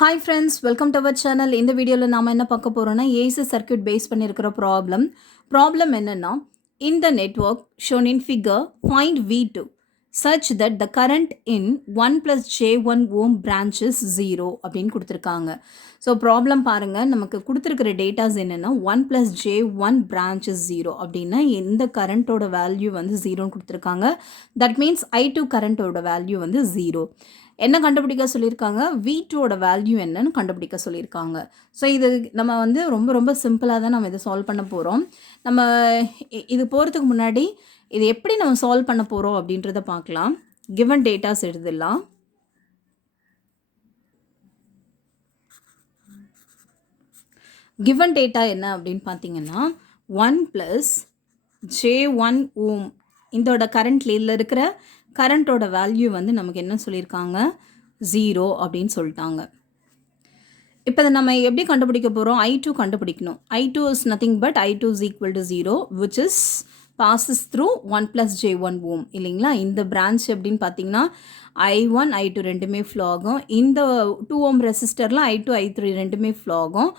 Hi friends, welcome to our channel. இந்த வீடியோவில் நாம் என்ன பார்க்க போகிறோம்னா, ஏசி சர்க்யூட் பேஸ் பண்ணியிருக்கிற ப்ராப்ளம் என்னென்னா, in the network shown in figure find V2 such that the current in 1 plus J1 ohm branch is 0 அப்படின்னு கொடுத்துருக்காங்க. ஸோ ப்ராப்ளம் பாருங்கள், நமக்கு கொடுத்துருக்கிற டேட்டாஸ் என்னென்னா 1 plus J1 branch is 0 அப்படின்னா இந்த கரண்ட்டோட வேல்யூ வந்து 0ன்னு கொடுத்துருக்காங்க. தட் மீன்ஸ் I2 கரண்ட்டோட வேல்யூ வந்து 0. என்ன கண்டுபிடிக்க சொல்லியிருக்காங்க, V2ஓட வேல்யூ என்னன்னு கண்டுபிடிக்க சொல்லியிருக்காங்க. ஸோ இது நம்ம வந்து ரொம்ப ரொம்ப சிம்பிளாக தான் நம்ம இதை சால்வ் பண்ண போகிறோம். நம்ம இது போகிறதுக்கு முன்னாடி இது எப்படி நம்ம சால்வ் பண்ண போகிறோம் அப்படின்றத பார்க்கலாம். கிவன் டேட்டாஸ் எழுதலாம். கிவன் டேட்டா என்ன அப்படின்னு பார்த்தீங்கன்னா 1 + J1 ohm இதோட கரண்ட்ல இருக்கிற கரண்ட்டோட வேல்யூ வந்து நமக்கு என்ன சொல்லியிருக்காங்க, 0 அப்படின்னு சொல்லிட்டாங்க. இப்போ இதை நம்ம எப்படி கண்டுபிடிக்க போகிறோம், I2 கண்டுபிடிக்கணும். I2 is nothing but I2 is equal to 0 which is passes through 1 plus J1 ohm இல்லைங்களா. இந்த பிரான்ச் எப்படின்னு பார்த்தீங்கன்னா I1 I2 ரெண்டுமே ஃப்ளோ ஆகும். இந்த 2 ohm ரெசிஸ்டரில் I2 I3 ரெண்டுமே ஃப்ளோ ஆகும்.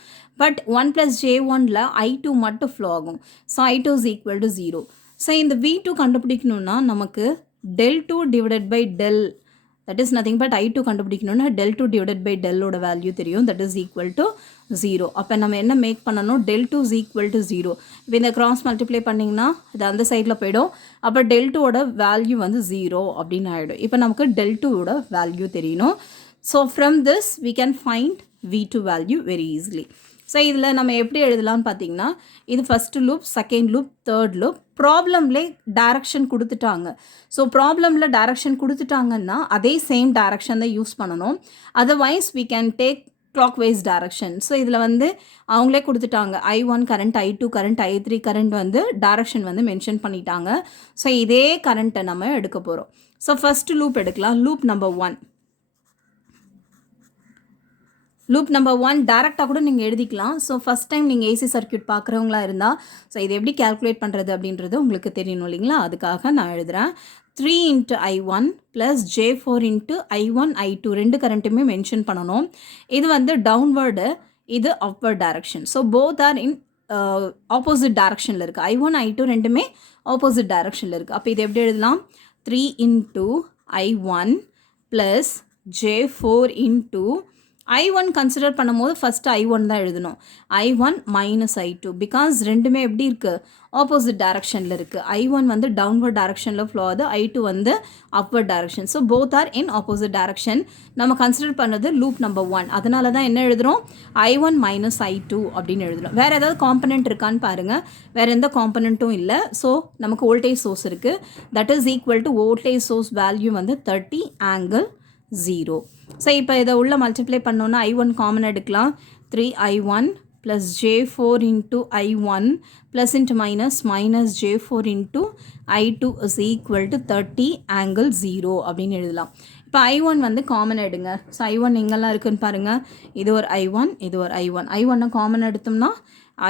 பட் 1 plus J1ல I2 மட்டும் ஃப்ளோ ஆகும். So I2 is equal to 0. So இந்த V2 கண்டுபிடிக்கணும்னா நமக்கு del 2 divided by del, that is nothing but I2 கண்டுபிடிக்கணும்னா del 2 divided by del ஓட வேல்யூ தெரியும், that is equal to 0. அப்போ நம்ம என்ன மேக் பண்ணணும், del 2 is equal to 0. இப்போ இந்த கிராஸ் மல்டிப்ளை பண்ணிங்கன்னா இது அந்த சைடில் போயிடும். அப்போ del 2 ஓட வேல்யூ வந்து 0 அப்படின்னு ஆகிடும். இப்போ நமக்கு del 2 ஓட வேல்யூ தெரியணும். So from this we can find V2 value very easily. So இதில் நம்ம எப்படி எழுதலாம்னு பார்த்தீங்கன்னா, இது first loop, second loop, third loop. ப்ராப்ளம்லே டைரக்ஷன் கொடுத்துட்டாங்க. ஸோ ப்ராப்ளமில் டைரக்ஷன் கொடுத்துட்டாங்கன்னா அதே சேம் டைரக்ஷன் தான் யூஸ் பண்ணணும். Otherwise we can take clockwise direction. So இதில் வந்து அவங்களே கொடுத்துட்டாங்க, I1 current, I2 current, I3 current வந்து டைரக்ஷன் வந்து மென்ஷன் பண்ணிட்டாங்க. ஸோ இதே கரண்ட்டை நம்ம எடுக்க போகிறோம். ஸோ ஃபஸ்ட்டு லூப் எடுக்கலாம். லூப் நம்பர் 1 டேரெக்டாக கூட நீங்கள் எழுதிக்கலாம். ஸோ ஃபஸ்ட் டைம் நீங்கள் ஏசி சர்க்யூட் பார்க்குறவங்களா இருந்தால் ஸோ இது எப்படி கேல்குலேட் பண்ணுறது அப்படின்றது உங்களுக்கு தெரியணும் இல்லைங்களா. அதுக்காக நான் எழுதுகிறேன். 3 × I1 + J4 × I1 I2 ரெண்டு கரண்ட்டுமே மென்ஷன் பண்ணணும். இது வந்து டவுன்வர்டு, இது upward direction. So both are in opposite டைரக்ஷனில் இருக்குது. I1 I2 ரெண்டுமே ஆப்போசிட் டைரக்ஷனில் இருக்குது. அப்போ இது எப்படி எழுதலாம், 3 × I1 + J4 × I1 கன்சிடர் பண்ணும்போது ஃபஸ்ட்டு I1 தான் எழுதணும். I1 - I2 பிகாஸ் ரெண்டுமே எப்படி இருக்குது, ஆப்போசிட் டைரக்ஷனில் இருக்குது. I1 வந்து டவுன்வர்ட் டைரக்ஷனில் ஃப்ளோ ஆகுது, I2 வந்து upward direction. So both are in opposite direction. நம்ம கன்சிடர் பண்ணுறது லூப் நம்பர் 1. அதனால தான் என்ன எழுதுகிறோம், I1 - I2 அப்படின்னு எழுதுகிறோம். வேறு ஏதாவது காம்பனண்ட் இருக்கான்னு பாருங்கள். வேறு எந்த காம்பனண்ட்டும் இல்லை. ஸோ நமக்கு வோல்டேஜ் சோர்ஸ் இருக்குது. That is equal to voltage source value வந்து 30 ∠0. ஸோ இப்போ இதை உள்ள மல்டிப்ளை பண்ணோன்னா I1 காமன் எடுக்கலாம். 3I1 + J4 × I1 plus into minus J4 × I2 is equal to 30 ∠0 அப்படின்னு எழுதலாம். இப்போ I1 வந்து காமன் எடுங்க. ஸோ I1 எங்கெல்லாம் இருக்குதுன்னு பாருங்கள். இது ஒரு I1, இது ஒரு I1. I1 காமன் எடுத்தோம்னா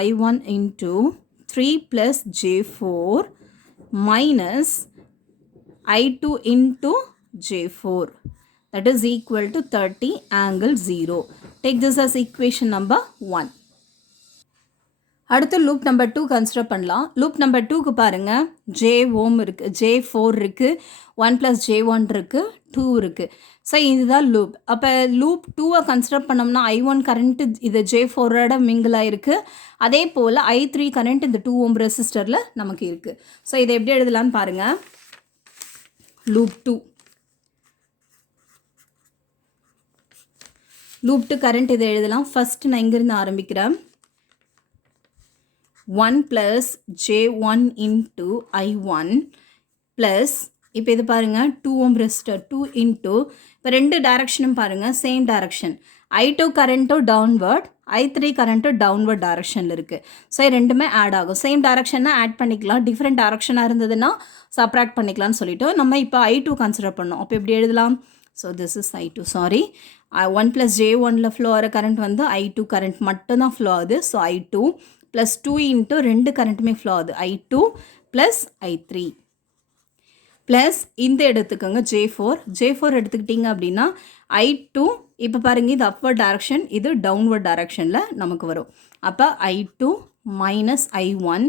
I1 × 3 + J4 minus I2 × J4. That is equal to 30 ∠0. Take this as equation number 1. அடுத்து லூப் நம்பர் 2 கன்சிடர் பண்ணலாம். லூப் நம்பர் 2க்கு பாருங்கள், J ohm இருக்குது, J4 இருக்குது, 1 + J1 இருக்குது, 2 இருக்குது. ஸோ இதுதான் லூப். அப்போ லூப் 2வை கன்சிடர் பண்ணோம்னா I1 கரண்ட்டு இது J4ஓட மிங்கிளாக இருக்குது. அதே போல் I3 கரண்ட் இந்த 2 ohm ரெசிஸ்டரில் நமக்கு இருக்குது. ஸோ இதை எப்படி எழுதலான்னு பாருங்கள். லூப் 2 கரண்ட் இதை எழுதலாம். ஃபஸ்ட்டு நான் இங்கேருந்து ஆரம்பிக்கிறேன். 1 + J1 × I1 ப்ளஸ் இப்போ இது பாருங்கள் 2 ohm ரெசிஸ்டர் 2 × இப்போ ரெண்டு டைரக்ஷனும் பாருங்கள் சேம் டைரக்ஷன். I2 கரண்ட்டும் டவுன்வர்ட், I3 கரண்ட்டும் டவுன்வர்ட் டைரக்ஷனில் இருக்குது. ஸோ ரெண்டுமே ஆட் ஆகும். சேம் டைரக்ஷன்னா ஆட் பண்ணிக்கலாம், டிஃப்ரெண்ட் டைரக்ஷனாக இருந்ததுன்னா சப்ராக்ட் பண்ணிக்கலாம்னு சொல்லிவிட்டு நம்ம இப்போ I2 கன்சிடர் பண்ணோம். அப்போ எப்படி எழுதலாம், so this is I2. Sorry, 1 + J1ல ஃப்ளோ ஆகிற கரண்ட் வந்து I2 கரண்ட் மட்டும்தான் ஃப்ளோ ஆகுது. ஸோ I2 + 2 × ரெண்டு கரண்ட்டுமே ஃப்ளோ ஆகுது, I2 + I3. ப்ளஸ் இந்த எடுத்துக்கோங்க J4 எடுத்துக்கிட்டிங்க அப்படின்னா I2 இப்போ பாருங்கள் இது அப்வர்ட் டைரக்ஷன், இது டவுன்வர்ட் டைரக்ஷனில் நமக்கு வரும். அப்போ I2 minus I1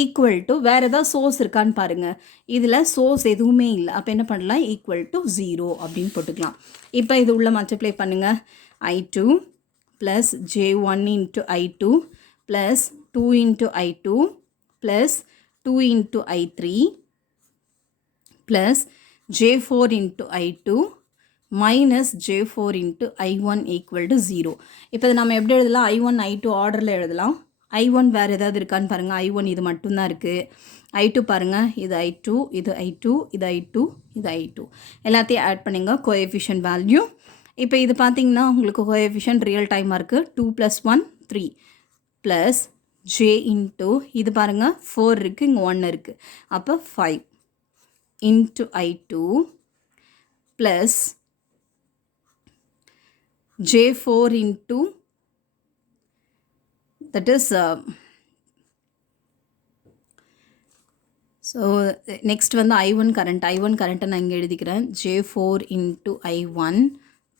equal to வேறு ஏதாவது சோர்ஸ் இருக்கான்னு பாருங்கள். இதில் சோர்ஸ் எதுவுமே இல்லை. அப்போ என்ன பண்ணலாம், ஈக்குவல் டு 0 அப்படின்னு போட்டுக்கலாம். இப்போ இது உள்ள மல்டிப்ளை பண்ணுங்கள். I2 plus J1 into I2 plus 2 into I2 plus 2 into I3 plus J4 into I2 minus J4 into I1 equal to 0. இப்போ இதை நம்ம எப்படி எழுதலாம், I1 I2 ஆர்டரில் எழுதலாம். I1 வேறு ஏதாவது இருக்கான்னு பாருங்கள். I1 இது மட்டும்தான் இருக்குது. I2 பாருங்கள், இது I2, இது I2, இது I2, இது I2 எல்லாத்தையும் ஆட் பண்ணிங்க கோஎஃபிஷியன்ட் வேல்யூ. இப்போ இது பார்த்தீங்கன்னா உங்களுக்கு கோஎஃபிஷியன்ட் ரியல் டைமாக இருக்குது. 2 + 1 3 ப்ளஸ் J இன்ட்டு இது பாருங்கள் 4 இருக்குது, இங்கே 1 இருக்குது. அப்போ 5 into I2 plus J4 into that is so next வந்து I1 current நான் இங்கே எழுதிக்கிறேன். J4 into I1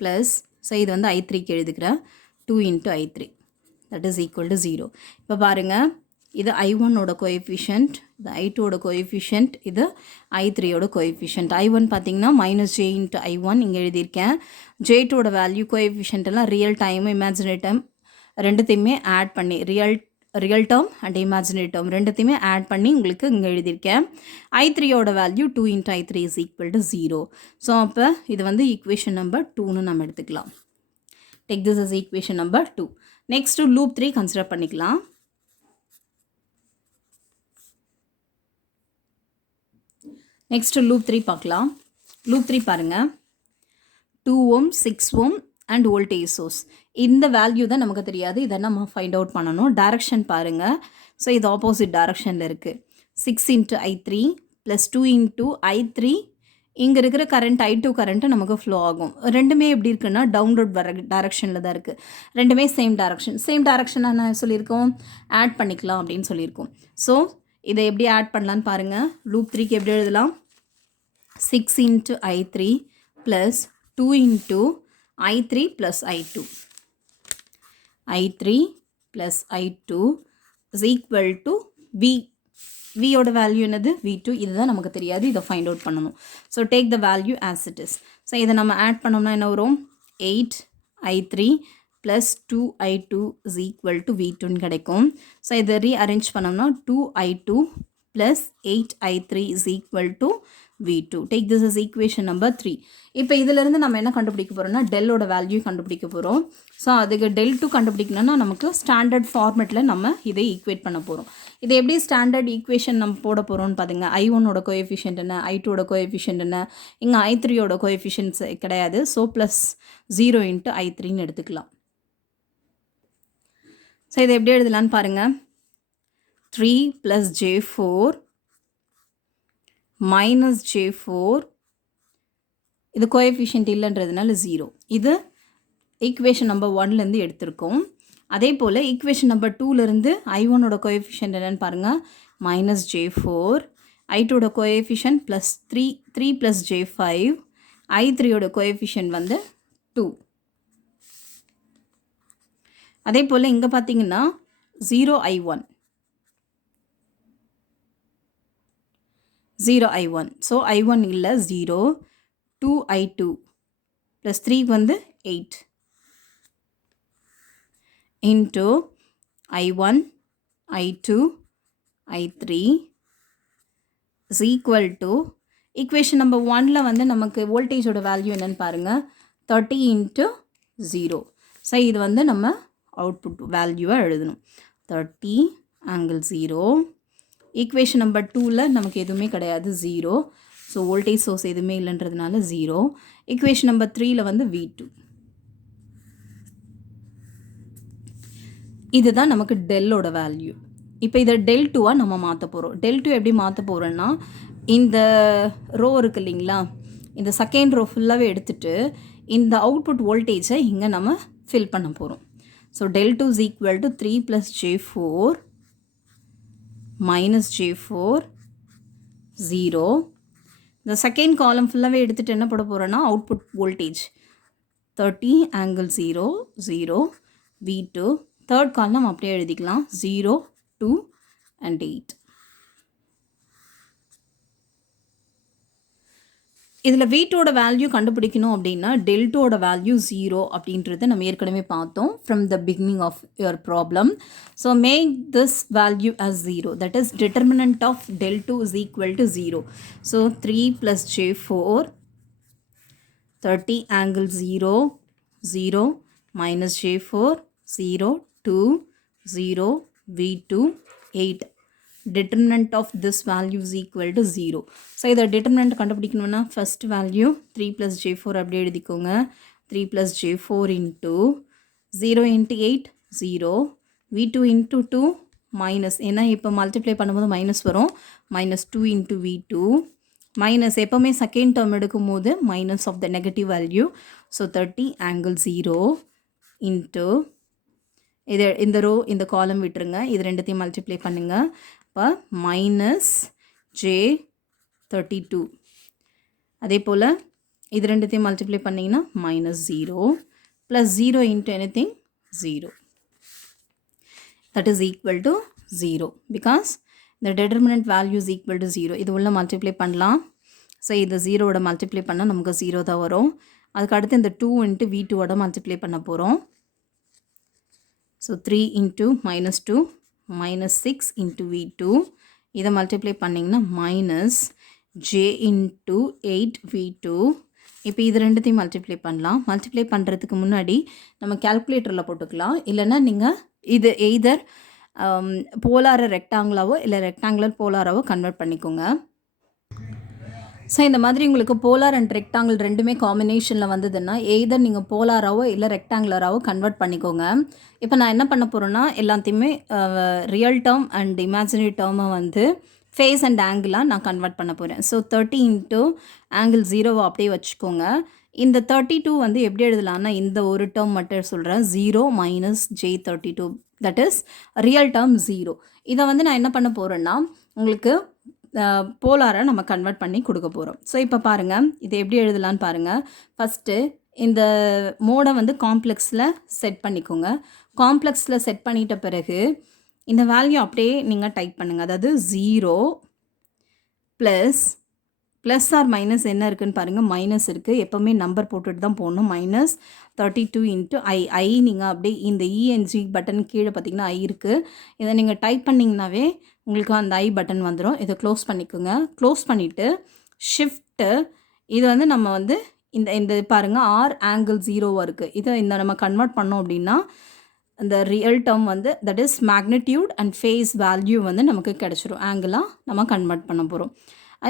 plus so இது வந்து I3க்கு எழுதிக்கிறேன் 2 into I3 that is equal to 0. இப்போ பாருங்கள், இது I1 ஓட கோஎஃபிஷியன்ட், இது I2 ஓட கோஎஃபிஷியன்ட், இது I3 ஓட கோஎஃபிஷியன்ட். I1 பார்த்தீங்கன்னா மைனஸ் J இன்ட்டு I1 இங்கே எழுதியிருக்கேன். J2 ஓட வேல்யூ கோஎஃபிஷியன்ட் எல்லாம் ரியல் டைம் இமேஜினரி டைம் ரெண்டுத்தையுமே ஆட் பண்ணி real term and imaginary term ரெண்டுத்தையுமே ஆட் பண்ணி உங்களுக்கு இங்கே எழுதியிருக்கேன். I3 ஓட value 2 into I3 is equal to 0. So அப்போ இது வந்து ஈக்குவேஷன் நம்பர் 2ன்னு நம்ம எடுத்துக்கலாம். Take this is equation number 2. Next loop 3 consider பண்ணிக்கலாம். நெக்ஸ்ட்டு லூப் 3 பார்க்கலாம். லூப் 3 பாருங்கள், 2 ohm 6 ohm and voltage source. இந்த வேல்யூ தான் நமக்கு தெரியாது, இதை நம்ம ஃபைண்ட் அவுட் பண்ணணும். டைரக்ஷன் பாருங்கள். ஸோ இது ஆப்போசிட் டைரக்ஷனில் இருக்குது. 6 into I3 plus 2 into I3 இங்கே இருக்கிற கரண்ட் I2 கரண்ட்டு நமக்கு ஃப்ளோ ஆகும். ரெண்டுமே எப்படி இருக்குன்னா டவுன்வர்ட் டைரக்ஷனில் தான் இருக்குது. ரெண்டுமே சேம் டைரக்ஷனாக நான் சொல்லியிருக்கோம், ஆட் பண்ணிக்கலாம் அப்படின்னு சொல்லியிருக்கோம். ஸோ இதை எப்படி ஆட் பண்ணலான்னு பாருங்கள். லூப் 3க்கு எப்படி எழுதலாம், 6 into I3 plus 2 into I3 plus I2 plus I2 is equal to வியோட வேல்யூ என்னது, V2. இதுதான் நமக்கு தெரியாது, இதை ஃபைண்ட் அவுட் பண்ணணும். So take the value as it is. So இதை நம்ம ஆட் பண்ணோம்னா என்ன வரும், 8 I3 plus 2 I2 is equal to V2ன்னு கிடைக்கும். ஸோ இதை ரீஅரேஞ்ச் பண்ணோம்னா 2 I2 plus 8 I3 is equal to V2. Take this is equation number 3. இப்போ இதிலேருந்து நம்ம என்ன கண்டுபிடிக்க போகிறோம்னா டெல்லோட வேல்யூ கண்டுபிடிக்க போகிறோம். ஸோ அதுக்கு del2 கண்டுபிடிக்கணும்னா நமக்கு ஸ்டாண்டர்ட் ஃபார்மெட்டில் நம்ம இதை ஈக்குவேட் பண்ண போகிறோம். இது எப்படி ஸ்டாண்டர்ட் ஈக்குவேஷன் நம்ம போட போகிறோம்னு பார்த்துங்க. I1ஓட கோஎஃபிஷியன்ட் என்ன, I2ஓட கோஎஃபிஷியன்ட் என்ன, இங்கே I3ஓட கோஎஃபிஷியன்ட்ஸ் கிடையாது. ஸோ ப்ளஸ் 0 இன்ட்டு I3ன்னு எடுத்துக்கலாம். ஸோ இதை எப்படி எழுதலான்னு பாருங்கள். 3 + J4 மைனஸ் J4 இது கோஎஃபிஷியன்ட் இல்லைன்றதுனால 0. இது ஈக்குவேஷன் நம்பர் 1லேருந்து எடுத்திருக்கோம். அதே போல் ஈக்குவேஷன் நம்பர் 2லேருந்து I1ஓட கோஎஃபிஷியன்ட் என்னென்னு பாருங்கள், மைனஸ் J4, I2ஓட கோஎஃபிஷியன்ட் ப்ளஸ் 3 + J5, I3ஓட கோஎஃபிஷியன்ட் வந்து 2. அதே போல் இங்கே பார்த்தீங்கன்னா 0 I1. ஸோ I1 இல்லை 0, 2 I2 ப்ளஸ் 3 வந்து 8 into I1 I2 I3 is equal to equation number 1ல் வந்து நமக்கு வோல்டேஜோட வேல்யூ என்னென்னு பாருங்கள், 30 இன்ட்டு 0. ஸோ இது வந்து நம்ம அவுட்புட் வேல்யூவை எழுதணும், 30 ∠0. ஈக்குவேஷன் நம்பர் 2ல் நமக்கு எதுவுமே கிடையாது, 0. ஸோ வோல்டேஜ் சோர்ஸ் எதுவுமே இல்லைன்றதுனால 0. ஈக்குவேஷன் நம்பர் 3ல் வந்து V2. இதுதான் நமக்கு டெல்லோட வேல்யூ. இப்போ இதை del2 நம்ம மாற்ற போகிறோம். del2 எப்படி மாற்ற போகிறோன்னா, இந்த ரோ இருக்குது இல்லைங்களா, இந்த செகண்ட் ரோ ஃபுல்லாகவே எடுத்துகிட்டு இந்த அவுட்புட் வோல்டேஜை இங்கே நம்ம ஃபில் பண்ண போகிறோம். So del2 is equal to 3 + J4 minus J4 0. இந்த செகண்ட் காலம் ஃபுல்லாகவே எடுத்துகிட்டு என்ன போட போகிறோன்னா output voltage 30 angle 0 0 V2. Third காலம் அப்படியே எழுதிக்கலாம் 0 2 and 8. இதில் V2ஓட வேல்யூ கண்டுபிடிக்கணும் அப்படின்னா டெல்டோட வேல்யூ 0 அப்படின்றத நம்ம ஏற்கனவே பார்த்தோம் from the beginning of your problem. So make this value as 0, that is determinant of del2 is equal to 0. So 3 plus J4 30 angle 0 0 minus J4 0 2 0 V2 8. Determinant of this value is equal to 0. So இதை determinant கண்டுபிடிக்கணும்னா first value 3 plus J4 அப்படியே எழுதிக்கோங்க. 3 plus J4 into 0 into 8 0 V2 into 2 minus ஏன்னா இப்போ multiply பண்ணும்போது minus வரும் minus 2 into V2 minus எப்போவுமே second term எடுக்கும் போது minus of the negative value. So 30 angle 0 into இது இந்த ரோ இந்த காலம் விட்டுருங்க, இது ரெண்டுத்தையும் மல்டிப்ளை பண்ணுங்க. இப்போ மைனஸ் J32, அதே போல் இது ரெண்டுத்தையும் மல்டிப்ளை பண்ணிங்கன்னா minus 0 plus 0 into anything 0, that is equal to 0 because the determinant value is equal to 0. இது உள்ள மல்டிப்ளை பண்ணலாம். ஸோ இது 0ஓட மல்டிப்ளை பண்ணால் நமக்கு 0 தான் வரும். அதுக்கு அடுத்து இந்த 2 into V2ஓட மல்டிப்ளை பண்ண போகிறோம். So 3 into minus 2 minus 6 into V2, இதை மல்டிப்ளை பண்ணிங்கன்னா minus J into 8 V2. இப்போ இது ரெண்டுத்தையும் மல்டிப்ளை பண்ணலாம். மல்டிப்ளை பண்ணுறதுக்கு முன்னாடி நம்ம கேல்குலேட்டரில் போட்டுக்கலாம், இல்லைன்னா நீங்கள் இது எய்தர் போலாரை ரெக்டாங்குலாவோ இல்லை ரெக்டாங்குலர் போலாராவோ கன்வெர்ட் பண்ணிக்கோங்க. ஸோ இந்த மாதிரி உங்களுக்கு போலார் அண்ட் ரெக்டாங்கிள் ரெண்டுமே காம்பினேஷனில் வந்ததுன்னா எய்தர் நீங்கள் போலாராவோ இல்லை ரெக்டாங்குலராவோ கன்வெர்ட் பண்ணிக்கோங்க. இப்போ நான் என்ன பண்ண போகிறேன்னா எல்லாத்தையுமே ரியல் டேர்ம் அண்ட் இமேஜினரி டேர்மை வந்து ஃபேஸ் அண்ட் ஆங்கிளாக நான் கன்வெர்ட் பண்ண போகிறேன். ஸோ 30 into angle 0 அப்படியே வச்சுக்கோங்க. இந்த 32 வந்து எப்படி எழுதலாம்னா இந்த ஒரு டேர்ம் மட்டும் சொல்கிறேன், 0 minus J32, that is real term 0. இதை வந்து நான் என்ன பண்ண போகிறேன்னா உங்களுக்கு போலாரை நம்ம கன்வெர்ட் பண்ணி கொடுக்க போகிறோம். ஸோ இப்போ பாருங்கள் இதை எப்படி எழுதலான்னு பாருங்கள். ஃபஸ்ட்டு இந்த மோடை வந்து காம்ப்ளெக்ஸில் செட் பண்ணிக்கோங்க. காம்ப்ளெக்ஸில் செட் பண்ணிட்ட பிறகு இந்த வேல்யூ அப்படியே நீங்கள் டைப் பண்ணுங்கள். அதாவது 0 ப்ளஸ் ஆர் மைனஸ் என்ன இருக்குதுன்னு பாருங்கள், மைனஸ் இருக்குது. எப்போவுமே நம்பர் போட்டுட்டு தான் போடணும். மைனஸ் 32 into ஐ நீங்கள் அப்படியே இந்த இஎன்ஜி பட்டன் கீழே பார்த்தீங்கன்னா ஐ இருக்குது. இதை நீங்கள் டைப் பண்ணிங்கனாவே உங்களுக்கு அந்த ஐ பட்டன் வந்துடும். இதை க்ளோஸ் பண்ணிக்கோங்க. க்ளோஸ் பண்ணிவிட்டு ஷிஃப்ட்டு இது வந்து நம்ம வந்து இந்த பாருங்கள் ஆர் ஆங்கிள் 0 இருக்குது. இதை இந்த நம்ம கன்வெர்ட் பண்ணோம் அப்படின்னா இந்த ரியல் டேர்ம் வந்து that is magnitude and phase value வந்து நமக்கு கிடச்சிரும். ஆங்கிளாக நம்ம கன்வெர்ட் பண்ண போகிறோம்.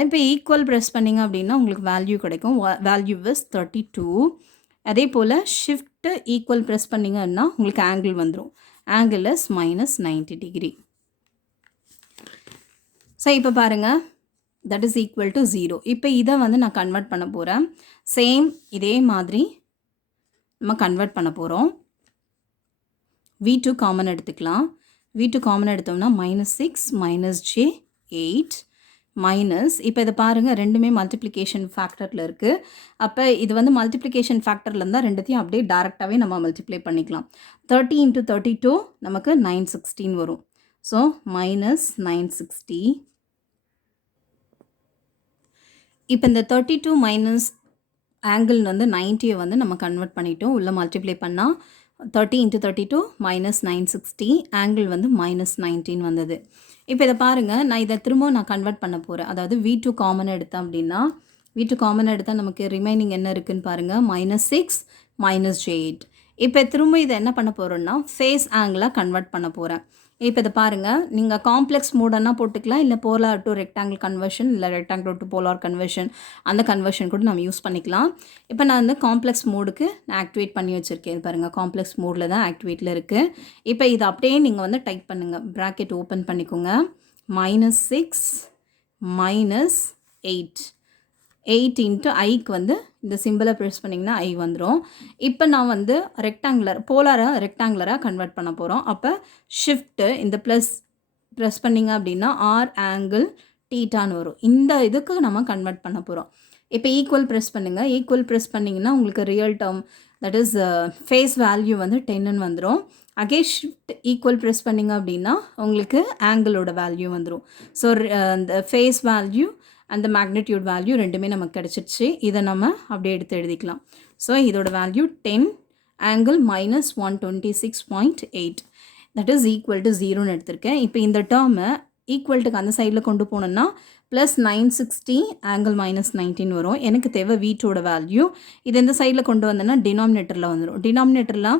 இப்போ ஈக்குவல் ப்ரெஸ் பண்ணிங்க அப்படின்னா உங்களுக்கு வேல்யூ கிடைக்கும். Value is 32. அதே போல் ஷிஃப்ட்டு ஈக்குவல் ப்ரெஸ் பண்ணிங்கன்னா உங்களுக்கு ஆங்கிள் வந்துடும். Angle is minus 90 degree. So இப்போ பாருங்கள் தட் இஸ் ஈக்குவல் டு 0. இப்போ இதை வந்து நான் கன்வெர்ட் பண்ண போகிறேன். சேம் இதே மாதிரி நம்ம கன்வெர்ட் பண்ண போகிறோம். V2 காமன் எடுத்துக்கலாம். V2 காமன் எடுத்தோம்னா -6 -J8 மைனஸ் இப்போ இதை பாருங்கள் ரெண்டுமே மல்டிப்ளிகேஷன் ஃபேக்டரில் இருக்குது. அப்போ இது வந்து மல்டிப்ளிகேஷன் ஃபேக்டரில் இருந்தால் ரெண்டுத்தையும் அப்படியே டேரெக்டாகவே நம்ம மல்டிப்ளை பண்ணிக்கலாம். 30 into 32 நமக்கு 916 வரும். So minus 960. இப்போ இந்த 32 மைனஸ் ஆங்கிள் வந்து 90 வந்து நம்ம கன்வெர்ட் பண்ணிட்டோம். உள்ள மல்டிப்ளை பண்ணால் 30 into 32 minus 960, ஆங்கிள் வந்து -19 வந்தது. இப்போ இதை பாருங்கள், நான் இதை திரும்ப நான் கன்வெர்ட் பண்ண போகிறேன். அதாவது V2 காமன் எடுத்தேன் அப்படின்னா V2 காமன் எடுத்தால் நமக்கு ரிமைனிங் என்ன இருக்குதுன்னு பாருங்கள், -6 -J8. இப்போ திரும்ப இதை என்ன பண்ண போகிறோன்னா ஃபேஸ் ஆங்கிளாக கன்வெர்ட் பண்ண போகிறேன். இப்போ இதை பாருங்கள், நீங்கள் காம்ப்ளெக்ஸ் மோடன்னா போட்டுக்கலாம், இல்லை போலார் டு ரெக்டாங்கிள் கன்வர்ஷன், இல்லை ரெக்டாங்கிள் டு போலார் கன்வர்ஷன், அந்த கன்வர்ஷன் கூட நம்ம யூஸ் பண்ணிக்கலாம். இப்போ நான் வந்து காம்ப்ளெக்ஸ் மோடுக்கு நான் ஆக்டிவேட் பண்ணி வச்சுருக்கேன். பாருங்கள் காம்ப்ளெக்ஸ் மோடில் தான் ஆக்டிவேட்டில் இருக்குது. இப்போ இதை அப்படியே நீங்கள் வந்து டைப் பண்ணுங்கள். ப்ராக்கெட் ஓப்பன் பண்ணிக்கோங்க. -6 -8 8 into ஐக்கு வந்து இந்த சிம்பிளை ப்ரெஸ் பண்ணிங்கன்னா ஐ வந்துடும். இப்போ நான் வந்து ரெக்டாங்குலராக கன்வெர்ட் பண்ண போகிறோம். அப்போ ஷிஃப்ட்டு இந்த ப்ளஸ் ப்ரெஸ் பண்ணிங்க அப்படின்னா ஆர் ஆங்கிள் தீட்டான்னு வரும். இந்த இதுக்கு நம்ம கன்வெர்ட் பண்ண போகிறோம். இப்போ ஈக்குவல் ப்ரெஸ் பண்ணுங்கள். ஈக்குவல் ப்ரெஸ் பண்ணிங்கன்னா உங்களுக்கு real term that is phase value வந்து 10ன்னு வந்துடும். அகேன் ஷிஃப்ட் ஈக்குவல் ப்ரெஸ் பண்ணிங்க அப்படின்னா உங்களுக்கு ஆங்கிளோட வேல்யூ வந்துடும். ஸோ அந்த ஃபேஸ் வேல்யூ அந்த மேக்னிடியூட் வேல்யூ ரெண்டுமே நமக்கு கிடச்சிருச்சு. இதை நம்ம அப்படியே எடுத்து எழுதிக்கலாம். ஸோ இதோட value 10 angle minus 126.8 that is equal to 0ன்னு எடுத்திருக்கேன். இப்போ இந்த டேர்மை ஈக்குவல்ட்டுக்கு அந்த சைடில் கொண்டு போனோம்னா ப்ளஸ் 960 ஆங்கிள் மைனஸ் 19 வரும். எனக்கு தேவை வீட்டோட வேல்யூ. இது இந்த சைடில் கொண்டு வந்தேன்னா டினாமினேட்டரில் வந்துடும். டினாமினேட்டரில்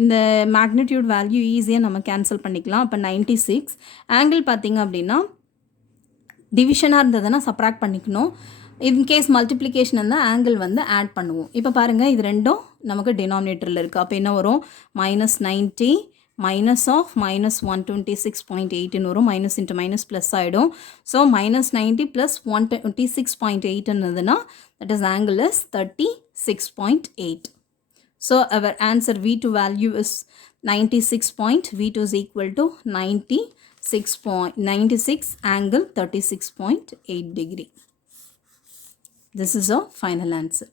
இந்த மேக்னிடியூட் வேல்யூ ஈஸியாக நம்ம கேன்சல் பண்ணிக்கலாம். அப்போ 96 ஆங்கிள் பார்த்திங்க அப்படின்னா டிவிஷனாக இருந்ததுன்னா சப்ராக்ட் பண்ணிக்கணும். இன்கேஸ் மல்டிப்ளிகேஷன் இருந்தால் ஆங்கிள் வந்து ஆட் பண்ணுவோம். இப்போ பாருங்கள் இது ரெண்டும் நமக்கு டினாமினேட்டரில் இருக்குது. அப்போ என்ன வரும் மைனஸ் 90 மைனஸ் ஆஃப் மைனஸ் 126.8ன்னு வரும். மைனஸ் இன்ட்டு மைனஸ் ப்ளஸ் ஆகிடும். ஸோ மைனஸ் 90 ப்ளஸ் 126.8ன்னதுன்னா that is angle is 36.8. So our answer V2 value is 96 point. V2 is equal to 96 angle 36.8 degree. This is our final answer.